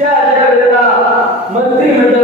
त्या ज्या वेळेला मंत्रिमंडळ